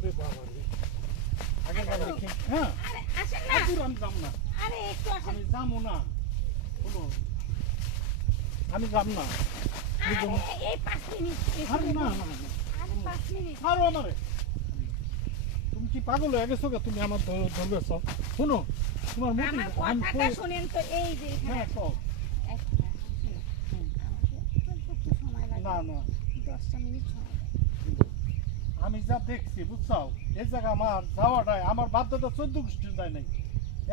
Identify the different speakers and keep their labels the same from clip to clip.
Speaker 1: ওরে বাবা রে আগে যাবে দেখি হ্যাঁ
Speaker 2: আসেন না
Speaker 1: দূর আমি যাম না
Speaker 2: আরে একটু আসেন
Speaker 1: আমি যাব না শোনো আমি যাব না
Speaker 2: এই পাঁচ মিনিট
Speaker 1: আরে না না
Speaker 2: আরে পাঁচ মিনিট
Speaker 1: আরও আমারে তুমি কি পাগল হয়ে গেছো তুমি আমার ধরবেছ শোনো তোমার মুখ আমি কই-
Speaker 2: শোনেন তো এই যে এখানে
Speaker 1: হ্যাঁ কও। না না
Speaker 2: দশটা মিনিট সময় লাগে।
Speaker 1: আমি যা দেখছি বুঝছ এই জায়গা আমার যাওয়াটাই আমার বাধ্যতা চোদ্দ গোষ্ঠীর যায় নাই।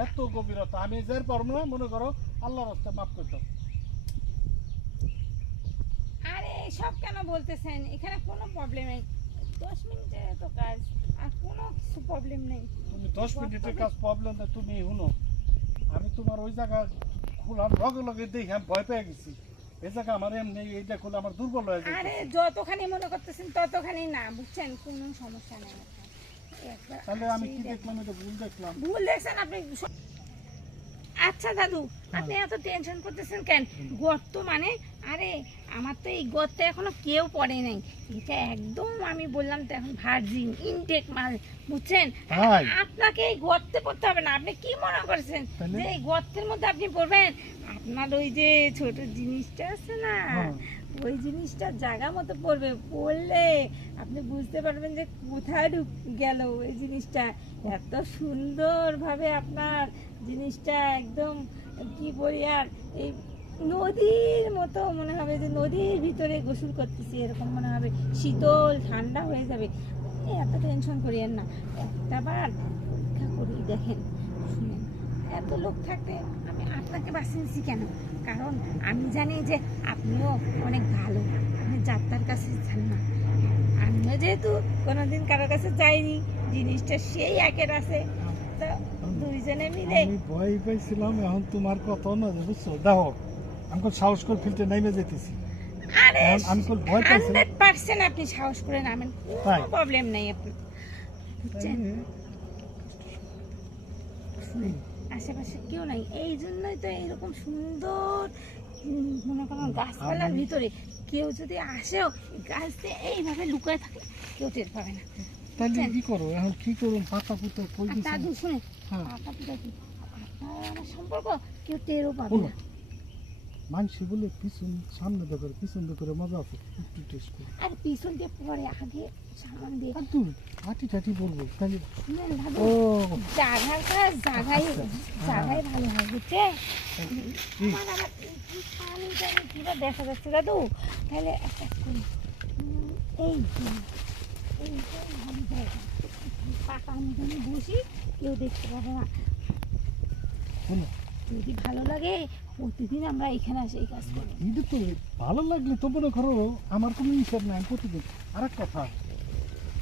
Speaker 1: এত গভীরতা আমি যাই পারব না মনে করো আল্লাহ রাস্তায় মাফ করতাম
Speaker 2: আরে সব কেন বলতেছেন? এখানে কোনো প্রবলেম নেই। দশ মিনিটের তো কাজ আর কোনো কিছু প্রবলেম নেই।
Speaker 1: তুমি দশ মিনিটের কাজ প্রবলেম না তুমি শুনো। আমি তোমার ওই জায়গা খোলার লগে লগে দেখি আমি ভয় পেয়ে গেছি। এই আমার এমনি এইটা খুলে আমার দুর্বল হয়ে
Speaker 2: আরে যতখানি মনে করতেছেন ততখানি না বুঝছেন? কোনো সমস্যা নেই একবার
Speaker 1: তাহলে আমি কি দেখলাম? এটা ভুল দেখলাম।
Speaker 2: ভুল দেখছেন আপনি? আচ্ছা দাদু আপনি এত টেনশন করতেছেন কেন? গর্ত মানে আরে আমার তো এই গর্তে এখনও কেউ পড়ে নাই। এটা একদম আমি বললাম তো এখন ভার্জিন ইনটেক মাল বুঝছেন? আপনাকে এই গর্তে পড়তে হবে না। আপনি কি মনে করছেন যে এই গর্তের মধ্যে আপনি পড়বেন? আপনার ওই যে ছোট জিনিসটা আছে না
Speaker 1: হ্যাঁ।
Speaker 2: ওই জিনিসটা জায়গা মতো পড়বে। পড়লে আপনি বুঝতে পারবেন যে কোথায় ঢুক গেল ওই জিনিসটা। এত সুন্দরভাবে আপনার জিনিসটা একদম কি বলি আর এই নদীর মতো মনে হবে যে নদীর ভিতরে গোসল করতেছি, এরকম মনে হবে। শীতল, ঠান্ডা হয়ে যাবে। এত টেনশন করিয়েন না। একটা বার পরীক্ষা করি, দেখেন এত লোক থাকতে আমি আপনাকে বাঁচিয়েছি কেন? কারণ আমি জানি যে আপনিও অনেক ভালো। আপনি যাত্রার কাছে যান না। আমিও যেহেতু কোনোদিন কারোর কাছে যাইনি, জিনিসটা সেই একের আছে। তো দুইজনে মিলে
Speaker 1: ভয় পাইছিলাম, এখন তোমার কথা না বুঝছ? দেখো আমি সাহস করে ফিল্টে নাইমে যেতেছি।
Speaker 2: আরে
Speaker 1: আমি ভয়
Speaker 2: হান্ড্রেড পার্সেন্ট আপনি সাহস করে নামেন কোনো প্রবলেম নেই আপনি বুঝছেন? আশেপাশে কেউ নাই এই জন্যই তো এইরকম সুন্দর মনে করেন গাছপালার ভিতরে কেউ যদি আসেও গাছ দিয়ে এইভাবে লুকায় থাকে কেউ টের পাবে না।
Speaker 1: তাহলে কি করো? এখন কি করুন? পাতা পুতা কই
Speaker 2: আর
Speaker 1: দিছে
Speaker 2: দাদু শুনে
Speaker 1: হ্যাঁ।
Speaker 2: পাতা পিতা কি? আপনার সম্পর্ক কেউ টেরও পাবে না।
Speaker 1: মানুষে বলে পিছন সামনে দেখো পিছন দেখো মজা আছে একটু টেস্ট করে।
Speaker 2: আর পিছন দিয়ে পরে আগে সামান দিয়ে
Speaker 1: আর তুই আটি টাটি বলব তাহলে ও।
Speaker 2: কাজ জাগাই
Speaker 1: আচ্ছা,
Speaker 2: ভালো হয় বুঝছে পানি পুরো দেখা যাচ্ছে দাদু তাহলে একটা করি এই এই ভালো জায়গা পাকার মতন বসি কেউ দেখতে পাবে না। যদি ভালো লাগে প্রতিদিন আমরা এখানে আসে এই কাজ করি।
Speaker 1: কিন্তু তো ভালো লাগলে তো মনে করো আমার কোনো হিসাব নাই প্রতিদিন। আর এক কথা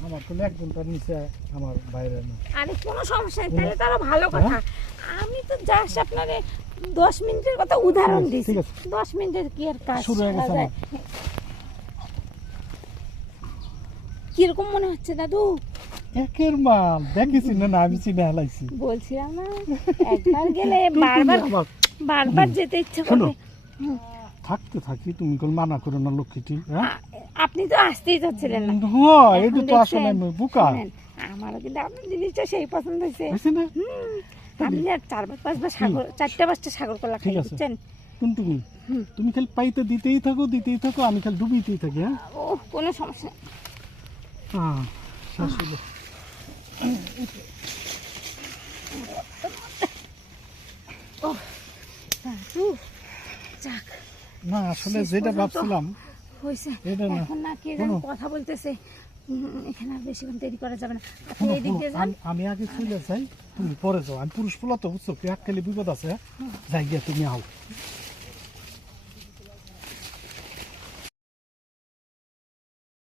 Speaker 1: আমার কোনো এক ঘণ্টার নিচে আমার বাইরে না।
Speaker 2: আরে কোনো সমস্যা নেই তাহলে তো আরও ভালো কথা। আমি তো জাস্ট আপনারে দশ মিনিটের কথা উদাহরণ দিয়েছি দশ মিনিটের কি আর কাজ
Speaker 1: শুরু হয়ে গেছে
Speaker 2: কীরকম মনে হচ্ছে দাদু?
Speaker 1: একের মাল। দেখেছি না না আমি চিনে হেলাইছি।
Speaker 2: বলছিলাম না একবার গেলে বারবার বারবার যেতে ইচ্ছে হুম।
Speaker 1: থাকতে থাকি তুমি কোন মানা করো না লক্ষ্মীটি হ্যাঁ?
Speaker 2: আপনি তো আসতেই চাচ্ছিলেন না।
Speaker 1: হ্যাঁ
Speaker 2: এখন
Speaker 1: তো আসলে? আমি বোকা।
Speaker 2: আমারও কিন্তু আপনার জিনিসটা সেই পছন্দ হয়েছে।
Speaker 1: না?
Speaker 2: আপনি আর চারবার পাঁচবার সাগর চারটা পাঁচটা সাগর কলা খাই। বুঝছেন?
Speaker 1: টুনটুনি তুমি খালি পাইতে দিতেই থাকো দিতেই থাকো আমি খালি ডুবিতেই থাকি হ্যাঁ?
Speaker 2: ও কোনো সমস্যা
Speaker 1: হ্যাঁ
Speaker 2: যাক
Speaker 1: না আসলে যেটা ভাবছিলাম
Speaker 2: হয়েছে। এখন না কে যেন কথা বলতেছে। এখানে আর বেশিক্ষণ দেরি করা যাবে না। আপনি এদিক যান।
Speaker 1: আমি- আগে চলে যাই তুমি পরে যাও। আমি পুরুষ পোলা তো বুঝছ? এক খালি বিপদ আছে? যাই গিয়া তুমি আও।